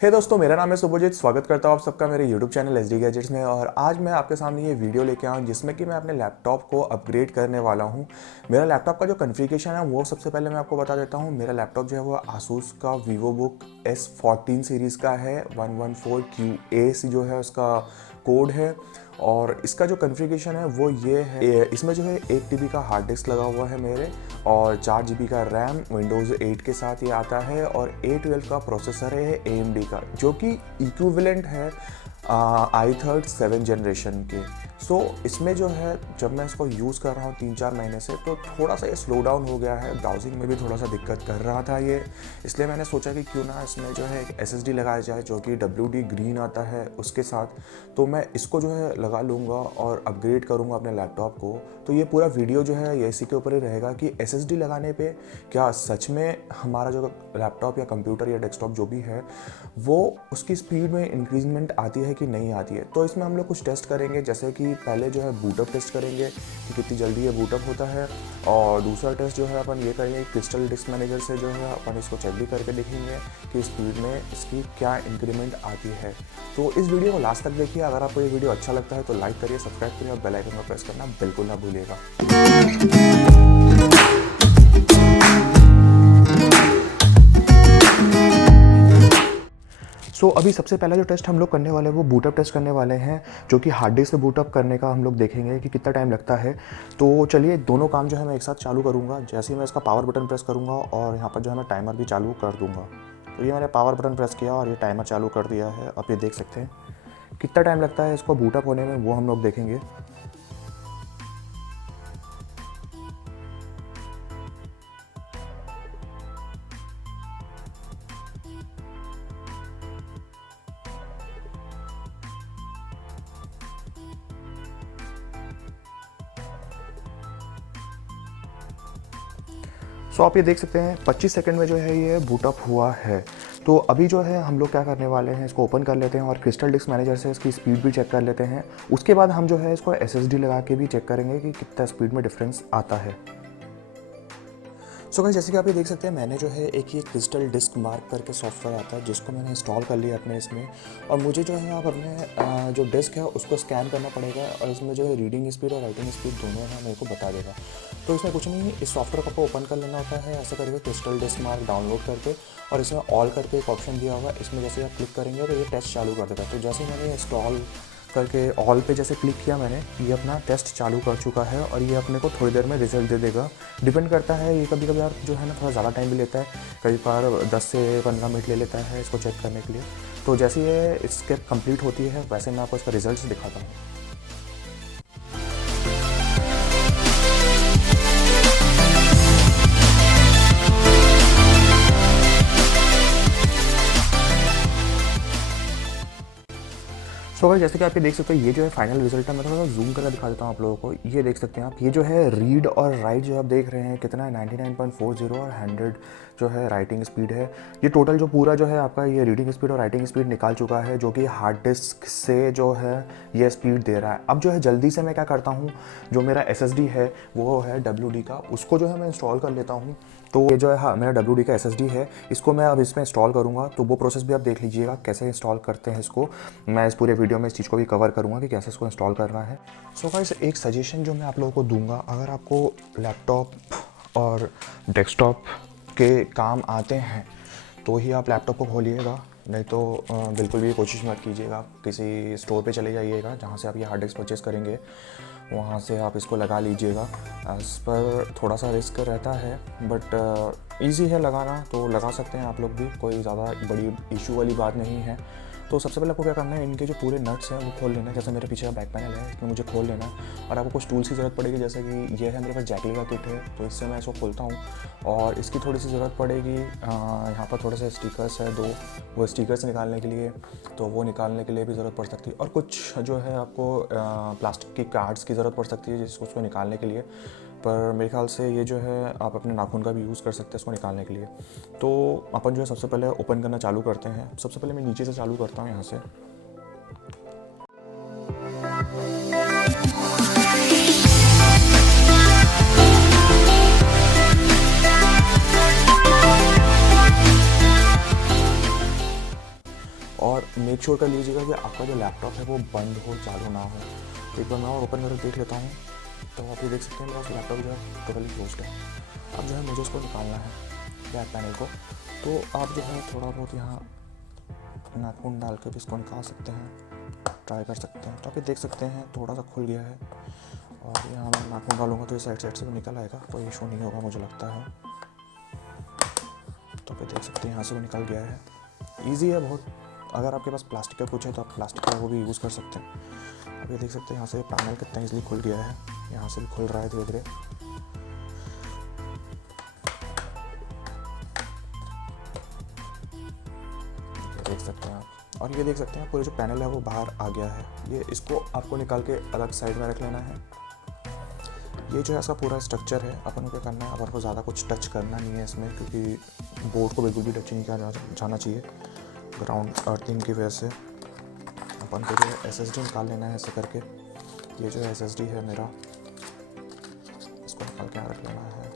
हे दोस्तों, मेरा नाम है सुभजीत। स्वागत करता हूँ आप सबका मेरे YouTube चैनल SD गैजेट्स में। और आज मैं आपके सामने ये वीडियो लेके आया हूँ जिसमें कि मैं अपने लैपटॉप को अपग्रेड करने वाला हूँ। मेरा लैपटॉप का जो कॉन्फ़िगरेशन है वो सबसे पहले मैं आपको बता देता हूँ। मेरा लैपटॉप जो है वो Asus का VivoBook S14 सीरीज़ का है। 114QA जो है उसका कोड है। और इसका जो कॉन्फ़िगरेशन है वो ये है, इसमें जो है 1 TB का हार्ड डिस्क लगा हुआ है मेरे, और 4 GB का रैम विंडोज़ 8 के साथ ये आता है, और A12 का प्रोसेसर है AMD का, जो कि इक्विवेलेंट है i3 7 जनरेशन के। सो इसमें जो है जब मैं इसको यूज़ कर रहा हूँ 3-4 महीने से, तो थोड़ा सा ये स्लो डाउन हो गया है। ब्राउजिंग में भी थोड़ा सा दिक्कत कर रहा था ये, इसलिए मैंने सोचा कि क्यों ना इसमें जो है एक SSD लगाया जाए जो कि WD ग्रीन आता है उसके साथ। तो मैं इसको जो है लगा लूँगा और अपग्रेड करूँगा अपने लैपटॉप को। तो ये पूरा वीडियो जो है ये इसी के ऊपर ही रहेगा कि SSD लगाने पे क्या सच में हमारा जो लैपटॉप या कंप्यूटर या डेस्कटॉप जो भी है वो उसकी स्पीड में इंक्रीजमेंट आती है कि नहीं आती है। तो इसमें हम लोग कुछ टेस्ट करेंगे, जैसे कि पहले जो है बूटअप टेस्ट करेंगे कि कितनी जल्दी ये बूटअप होता है, और दूसरा टेस्ट जो है अपन ये करेंगे क्रिस्टल डिस्क मैनेजर से जो है अपन इसको चेक भी करके देखेंगे कि स्पीड में इसकी क्या इंक्रीमेंट आती है। तो इस वीडियो को लास्ट तक देखिए। अगर आपको ये वीडियो अच्छा लगता है तो लाइक करिए, सब्सक्राइब करिए और बेल आइकन को प्रेस करना बिल्कुल ना भूलिएगा। अभी सबसे पहला जो टेस्ट हम लोग करने वाले हैं वो बूटअप टेस्ट करने वाले हैं, जो कि हार्ड डिस्क से बूटअप करने का हम लोग देखेंगे कि कितना टाइम लगता है। तो चलिए दोनों काम जो है मैं एक साथ चालू करूँगा। जैसे ही मैं इसका पावर बटन प्रेस करूँगा और यहाँ पर जो है मैं टाइमर भी चालू कर दूँगा। तो ये मैंने पावर बटन प्रेस किया और ये टाइमर चालू कर दिया है। आप ये देख सकते हैं कितना टाइम लगता है इसको बूटअप होने में, वो हम लोग देखेंगे। आप ये देख सकते हैं 25 सेकंड में जो है ये बूटअप हुआ है। तो अभी जो है हम लोग क्या करने वाले हैं, इसको ओपन कर लेते हैं और क्रिस्टल डिस्क मैनेजर से इसकी स्पीड भी चेक कर लेते हैं। उसके बाद हम जो है इसको SSD लगा के भी चेक करेंगे कि कितना स्पीड में डिफरेंस आता है। गाइस, जैसे कि आप ये देख सकते हैं मैंने जो है एक ये क्रिस्टल डिस्क मार्क करके सॉफ्टवेयर आता है जिसको मैंने इंस्टॉल कर लिया अपने इसमें। और मुझे जो है आप अपने जो डिस्क है उसको स्कैन करना पड़ेगा, और इसमें जो है रीडिंग स्पीड और राइटिंग स्पीड दोनों है मेरे को बता देगा। तो इसमें कुछ नहीं, इस सॉफ्टवेयर को आपको ओपन कर लेना होता है ऐसा करके, क्रिस्टल डिस्क मार्क डाउनलोड करके, और इसमें ऑल करके एक ऑप्शन दिया होगा, इसमें जैसे आप क्लिक करेंगे तो ये टेस्ट चालू कर देगा। तो जैसे मैंने इंस्टॉल करके ऑल पे जैसे क्लिक किया मैंने, ये अपना टेस्ट चालू कर चुका है और ये अपने को थोड़ी देर में रिजल्ट दे देगा। डिपेंड करता है, ये कभी कभी यार जो है ना थोड़ा ज़्यादा टाइम भी लेता है, कई बार 10 से 15 मिनट ले लेता है इसको चेक करने के लिए। तो जैसे ये स्टेप कंप्लीट होती है वैसे मैं आपको इसका रिजल्ट दिखाता हूँ। गाइस, जैसे कि आप ये देख सकते हो ये जो है फाइनल रिजल्ट है। मैं थोड़ा सा जूम करके दिखा देता हूँ आप लोगों को। ये देख सकते हैं आप, ये जो है रीड और राइट जो आप देख रहे हैं कितना है 99.40 और 100 जो है राइटिंग स्पीड है। ये टोटल जो पूरा जो है आपका ये रीडिंग स्पीड और राइटिंग स्पीड निकाल चुका है, जो कि हार्ड डिस्क से जो है ये स्पीड दे रहा है। अब जो है जल्दी से मैं क्या करता हूँ, जो मेरा SSD है वो है WD का, उसको जो है मैं इंस्टॉल कर लेता हूँ। तो ये जो है हाँ मेरा WD का SSD है, इसको मैं अब इसमें इंस्टॉल करूँगा। तो वो प्रोसेस भी आप देख लीजिएगा कैसे इंस्टॉल करते हैं इसको। मैं इस पूरे वीडियो में इस चीज़ को भी कवर करूँगा कि कैसे इसको इंस्टॉल करना है। गाइस, एक सजेशन जो मैं आप लोगों को दूंगा, अगर आपको लैपटॉप और डेस्कटॉप के काम आते हैं तो ही आप लैपटॉप को खोलिएगा, नहीं तो बिल्कुल भी कोशिश मत कीजिएगा। किसी स्टोर पे चले जाइएगा जहाँ से आप ये हार्ड डिस्क परचेज़ करेंगे, वहाँ से आप इसको लगा लीजिएगा। इस पर थोड़ा सा रिस्क रहता है बट इजी है लगाना, तो लगा सकते हैं आप लोग भी, कोई ज़्यादा बड़ी इशू वाली बात नहीं है। तो सबसे पहले आपको क्या करना है, इनके जो पूरे नट्स हैं वो खोल लेना है। जैसे मेरे पीछे बैक पैनल है, इसमें मुझे खोल लेना है, और आपको कुछ टूल्स की ज़रूरत पड़ेगी। जैसे कि ये है मेरे पास जैकली का किट है, तो इससे मैं इसको खोलता हूँ। और इसकी थोड़ी सी ज़रूरत पड़ेगी, यहाँ पर थोड़े से स्टिकर्स है 2, वो स्टिकर्स निकालने के लिए, तो वो निकालने के लिए भी ज़रूरत पड़ सकती है। और कुछ जो है आपको प्लास्टिक की कार्ड्स की ज़रूरत पड़ सकती है जिसको उसको निकालने के लिए। पर मेरे ख्याल से ये जो है आप अपने नाखून का भी यूज़ कर सकते हैं इसको निकालने के लिए। तो अपन जो है सबसे पहले ओपन करना चालू करते हैं। सबसे पहले मैं नीचे से चालू करता हूँ यहाँ से। और मेक श्योर कर लीजिएगा कि आपका जो लैपटॉप है वो बंद हो, चालू ना हो। तो एक बार मैं और ओपन करके देख लेता हूँ। तो आप ये देख सकते हैं मेरा लैपटॉप जो है टोटली क्लोज्ड है। अब जो है मुझे उसको निकालना है बैक पैनल को। तो आप जो है थोड़ा बहुत यहाँ नाखून डाल के भी इसको निकाल सकते हैं, ट्राई कर सकते हैं। तो आप ये देख सकते हैं थोड़ा सा खुल गया है, और यहाँ मैं नाखून डालूंगा तो ये साइड से भी निकल आएगा, कोई इशू नहीं होगा मुझे लगता है। तो आप ये देख सकते हैं यहाँ से भी निकल गया है। ईजी है बहुत। अगर आपके पास प्लास्टिक का कुछ है तो आप प्लास्टिक का वो भी यूज़ कर सकते हैं। अब ये देख सकते हैं यहाँ से पैनल कितना ईजिली खुल गया है, यहाँ से भी खुल रहा है धीरे धीरे। देख सकते हैं आप, और ये देख सकते हैं पूरे जो पैनल है वो बाहर आ गया है। ये इसको आपको निकाल के अलग साइड में रख लेना है। ये जो है इसका पूरा स्ट्रक्चर है। अपन को क्या करना है, अपन को ज़्यादा कुछ टच करना नहीं है इसमें, क्योंकि बोर्ड को बिल्कुल भी टच नहीं किया जाना चाहिए ग्राउंड अर्थिंग की वजह से। अपन को जो है SSD निकाल लेना है ऐसे करके। ये जो SSD है मेरा, इसको निकाल के यहाँ रख लेना है,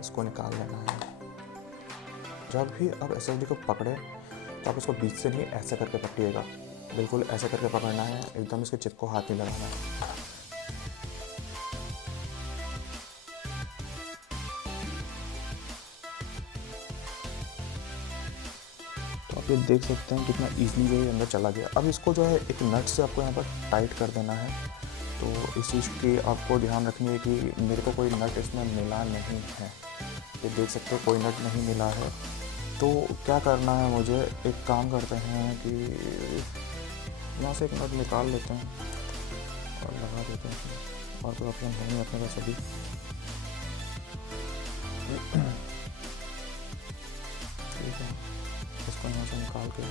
इसको निकाल लेना है। जब भी आप SSD को पकड़े तो आप इसको बीच से नहीं ऐसे करके पकड़िएगा, बिल्कुल ऐसे करके पकड़ना है, एकदम इसके चिप को हाथ नहीं लगाना है। तो आप ये देख सकते हैं कितना ईजिली जो है अंदर चला गया। अब इसको जो है एक नट से आपको यहाँ पर टाइट कर देना है। तो इस चीज़ की आपको ध्यान रखनी है कि मेरे को कोई नट इसमें मिला नहीं है। ये देख सकते हो कोई नट नहीं मिला है। तो क्या करना है, मुझे एक काम करते हैं कि यहाँ से एक नट निकाल लेते हैं और लगा देते हैं, और तो ऑप्शन है नहीं अपने पास अभी। ठीक है, इसको यहाँ से निकाल के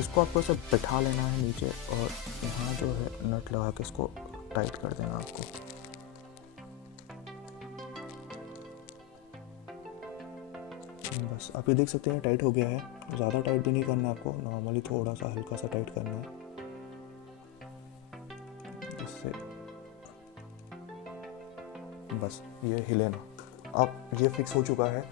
इसको आपको सब बैठा लेना है नीचे, और यहाँ जो है नट लगा के इसको टाइट कर देना आपको। बस आप ये देख सकते हैं टाइट हो गया है। ज़्यादा टाइट भी नहीं करना है आपको, नॉर्मली थोड़ा सा हल्का सा टाइट करना है इससे, बस ये हिले ना। अब ये फिक्स हो चुका है,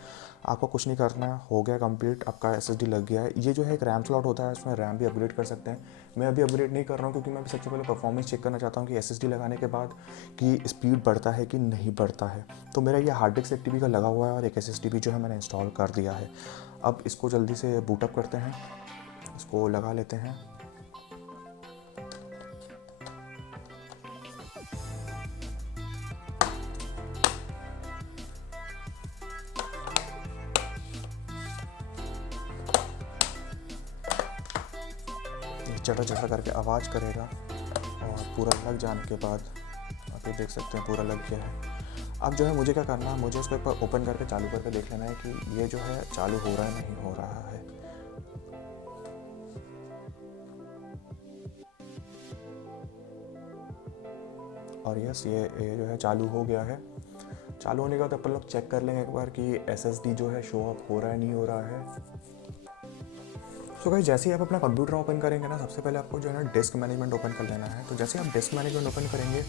आपको कुछ नहीं करना है, हो गया कंप्लीट, आपका SSD लग गया है। ये जो है एक रैम स्लॉट होता है, इसमें रैम भी अपग्रेड कर सकते हैं। मैं अभी अपग्रेड नहीं कर रहा हूँ क्योंकि मैं सबसे पहले परफॉर्मेंस चेक करना चाहता हूँ कि SSD लगाने के बाद कि स्पीड बढ़ता है कि नहीं बढ़ता है। तो मेरा ये हार्ड डिस्क 1 TB का लगा हुआ है और एक SSD भी जो है मैंने इंस्टॉल कर दिया है। अब इसको जल्दी से बूटअप करते हैं, इसको लगा लेते हैं। चटा चटा करके आवाज़ करेगा, और पूरा लग जाने के बाद आप ये देख सकते हैं पूरा लग गया है। अब जो है मुझे क्या करना है, मुझे उसको एक बार ओपन करके चालू करके देख लेना है कि ये जो है चालू हो रहा है नहीं हो रहा है। और यस, ये जो है चालू हो गया है। चालू होने के बाद अपन लोग चेक कर लेंगे एक बार कि SSD जो है शो अप हो रहा है नहीं हो रहा है। सो गाइस, जैसे ही आप अपना कंप्यूटर ओपन करेंगे ना, सबसे पहले आपको जो है ना डिस्क मैनेजमेंट ओपन कर लेना है। तो जैसे आप डिस्क मैनेजमेंट ओपन करेंगे,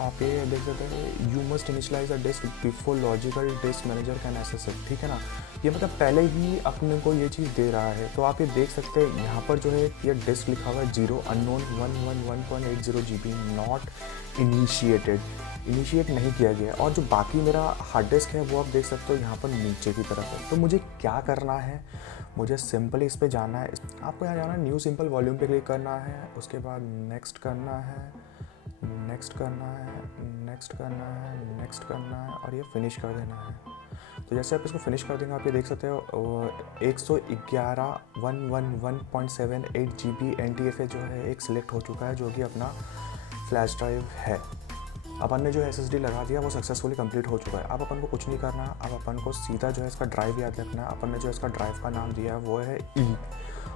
आप ये देख सकते हैं you must initialize a disk before logical disk manager can access it. ठीक है ना, ये मतलब पहले ही अपने को ये चीज़ दे रहा है। तो आप ये देख सकते हैं यहाँ पर जो है ये डिस्क लिखा हुआ है 0 अननोन 111.80 GB नॉट इनिशिएट नहीं किया गया। और जो बाकी मेरा हार्ड डिस्क है वो आप देख सकते हो यहाँ पर नीचे की तरफ है। तो मुझे क्या करना है, मुझे सिंपली इस पर जाना है। आपको यहाँ जाना है, न्यू सिंपल वॉल्यूम पे क्लिक करना है, उसके बाद नेक्स्ट करना है, नेक्स्ट करना है, नेक्स्ट करना है, नेक्स्ट करना है, और ये फिनिश कर देना है। तो जैसे आप इसको फिनिश कर देंगे, आप ये देख सकते हो 111.78 GB NTFA जो है एक सिलेक्ट हो चुका है, जो कि अपना फ्लैश ड्राइव है। अपन ने जो SSD लगा दिया वो सक्सेसफुली कंप्लीट हो चुका है। अब अपन को कुछ नहीं करना, अब अपन को सीधा जो है इसका ड्राइव याद रखना है। अपन ने जो इसका ड्राइव का नाम दिया है वो है E,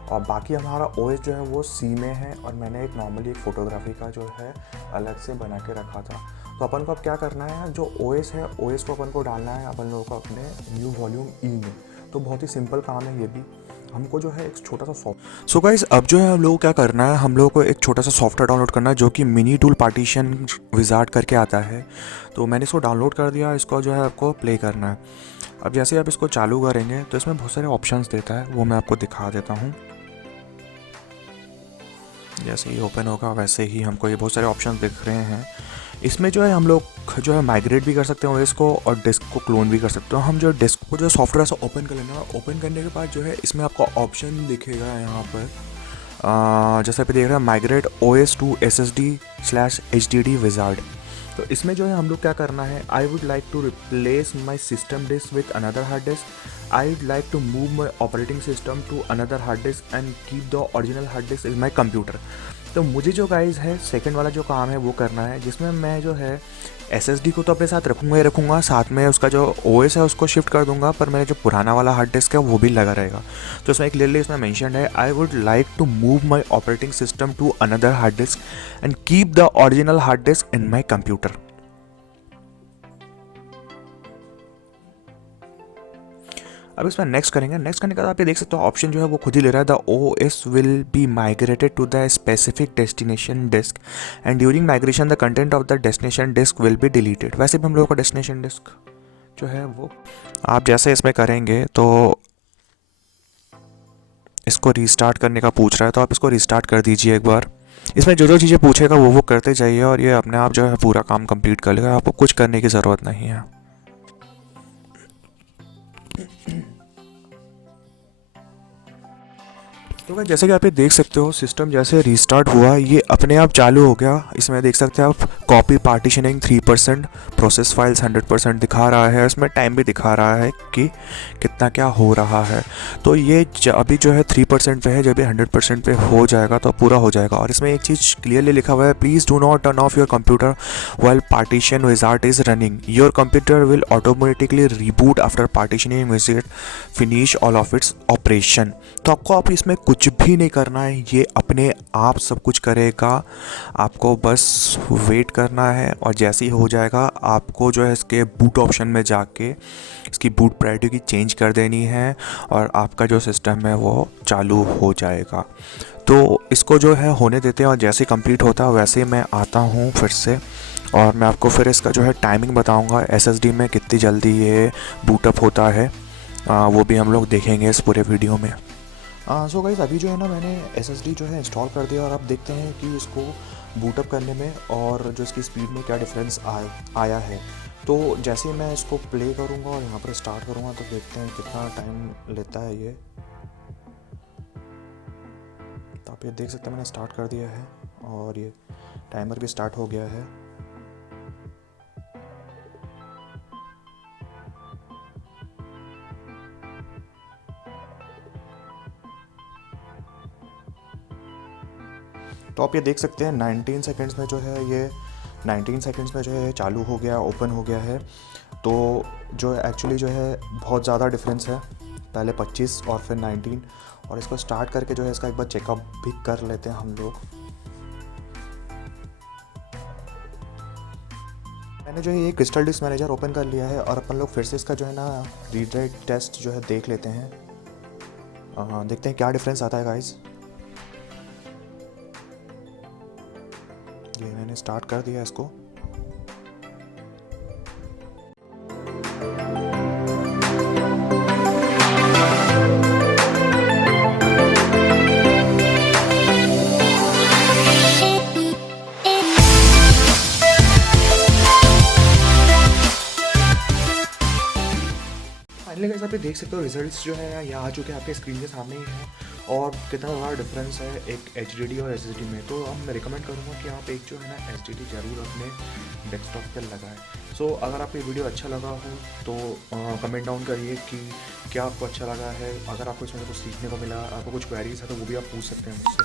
और बाकी हमारा OS जो है वो C में है, और मैंने एक नॉर्मली एक फ़ोटोग्राफी का जो है अलग से बना के रखा था। तो अपन को अब क्या करना है, जो OS है OS को अपन को डालना है अपन लोगों को अपने न्यू वॉल्यूम E में। तो बहुत ही सिंपल काम है ये भी। हमको जो है एक छोटा सा सॉफ्ट सो गाइस, अब जो है हम लोगों को क्या करना है, हम लोगों को एक छोटा सा सॉफ्टवेयर डाउनलोड करना है जो कि मिनी टूल पार्टीशन विजार्ड करके आता है। तो मैंने इसको डाउनलोड कर दिया, इसको जो है आपको प्ले करना है। अब जैसे आप इसको चालू करेंगे तो इसमें बहुत सारे ऑप्शंस देता है, वो मैं आपको दिखा देता हूँ। जैसे ही ओपन होगा वैसे ही हमको ये बहुत सारे ऑप्शंस दिख रहे हैं। इसमें जो है हम लोग जो है माइग्रेट भी कर सकते हैं ओएस को, और डिस्क को क्लोन भी कर सकते हो। हम जो डिस्क को जो सॉफ्टवेयर से ओपन कर लेना, ओपन करने के बाद जो है इसमें आपको ऑप्शन दिखेगा यहाँ पर, जैसे आप देख रहे हैं migrate OS to SSD/HDD wizard. तो इसमें जो है हम लोग क्या करना है, I would like to replace my system disk with another hard disk, I would like to move my operating system to another hard disk and keep the original hard disk is my computer. तो मुझे जो guys है second वाला जो काम है वो करना है, जिसमें मैं जो है SSD को तो अपने साथ रखूँगा ही रखूँगा, साथ में उसका जो OS है उसको शिफ्ट कर दूंगा, पर मेरा जो पुराना वाला हार्ड डिस्क है वो भी लगा रहेगा। तो इसमें क्लियरली इसमें मेंशन है, I would like to move my operating system to another hard disk and keep the original hard disk in my computer. अब इसमें नेक्स्ट करेंगे। नेक्स्ट करने के बाद आप ये देख सकते हो ऑप्शन जो है वो खुद ही ले रहा है, the OS will be migrated to the specific destination disk and during migration the content of the destination disk will be deleted. वैसे भी हम लोगों का डेस्टिनेशन डिस्क जो है वो आप जैसे इसमें करेंगे तो इसको रीस्टार्ट करने का पूछ रहा है, तो आप इसको रीस्टार्ट कर दीजिए एक बार। इसमें जो जो चीज़ें पूछेगा वो करते जाइए और ये अपने आप जो है पूरा काम कंप्लीट कर लेगा, आपको कुछ करने की ज़रूरत नहीं है। तो भाई जैसे कि आप ये देख सकते हो सिस्टम जैसे रीस्टार्ट हुआ ये अपने आप चालू हो गया। इसमें देख सकते हैं आप कॉपी पार्टीशनिंग 3%, प्रोसेस फाइल्स 100% दिखा रहा है, इसमें टाइम भी दिखा रहा है कि कितना क्या हो रहा है। तो ये अभी जो है 3% पे है, जब ये 100% पे हो जाएगा तो पूरा हो जाएगा। और इसमें एक चीज़ क्लियरली लिखा हुआ है, please do not turn off your computer while partition wizard is running, your computer will automatically reboot after partitioning wizard finish all of its operation. तो आपको आप इसमें कुछ भी नहीं करना है, ये अपने आप सब कुछ करेगा, आपको बस वेट करना है। और जैसे ही हो जाएगा आपको जो है इसके बूट ऑप्शन में जाके इसकी बूट प्रायोरिटी की चेंज कर देनी है और आपका जो सिस्टम है वो चालू हो जाएगा। तो इसको जो है होने देते हैं और जैसे कंप्लीट होता है वैसे मैं आता हूँ फिर से और मैं आपको फिर इसका जो है टाइमिंग बताऊँगा, SSD में कितनी जल्दी ये बूटअप होता है वो भी हम लोग देखेंगे इस पूरे वीडियो में। सो गाइस अभी जो है ना मैंने SSD जो है इंस्टॉल कर दिया और आप देखते हैं कि इसको बूटअप करने में और जो इसकी स्पीड में क्या डिफरेंस आया है। तो जैसे ही मैं इसको प्ले करूँगा और यहाँ पर स्टार्ट करूँगा तो देखते हैं कितना टाइम लेता है ये। तो आप ये देख सकते हैं मैंने स्टार्ट कर दिया है और ये टाइमर भी स्टार्ट हो गया है। तो आप ये देख सकते हैं 19 सेकंड्स में जो है ये 19 सेकंड्स में जो है चालू हो गया, ओपन हो गया है। तो जो एक्चुअली जो है बहुत ज़्यादा डिफरेंस है, पहले 25 और फिर 19। और इसको स्टार्ट करके जो है इसका एक बार चेकअप भी कर लेते हैं हम लोग। मैंने जो है ये क्रिस्टल डिस्क मैनेजर ओपन कर लिया है और अपन लोग फिर से इसका जो है ना रीड राइट टेस्ट जो है देख लेते हैं। देखते हैं क्या डिफरेंस आता है गाइस। ये मैंने स्टार्ट कर दिया इसको। फाइनली गाइस आप ये देख सकते हो रिजल्ट्स जो है यहाँ आ चुके हैं आपके स्क्रीन के सामने ही है और कितना बड़ा डिफरेंस है एक HDD और SSD में। तो अब मैं रिकमेंड करूँगा कि आप एक जो है ना SSD ज़रूर अपने डेस्कटॉप पर लगाएं। सो अगर आपको ये वीडियो अच्छा लगा हो तो कमेंट डाउन करिए कि क्या आपको अच्छा लगा है। अगर आपको इसमें कुछ सीखने को मिला, आपको कुछ क्वेरीज है तो वो भी आप पूछ सकते हैं मुझसे।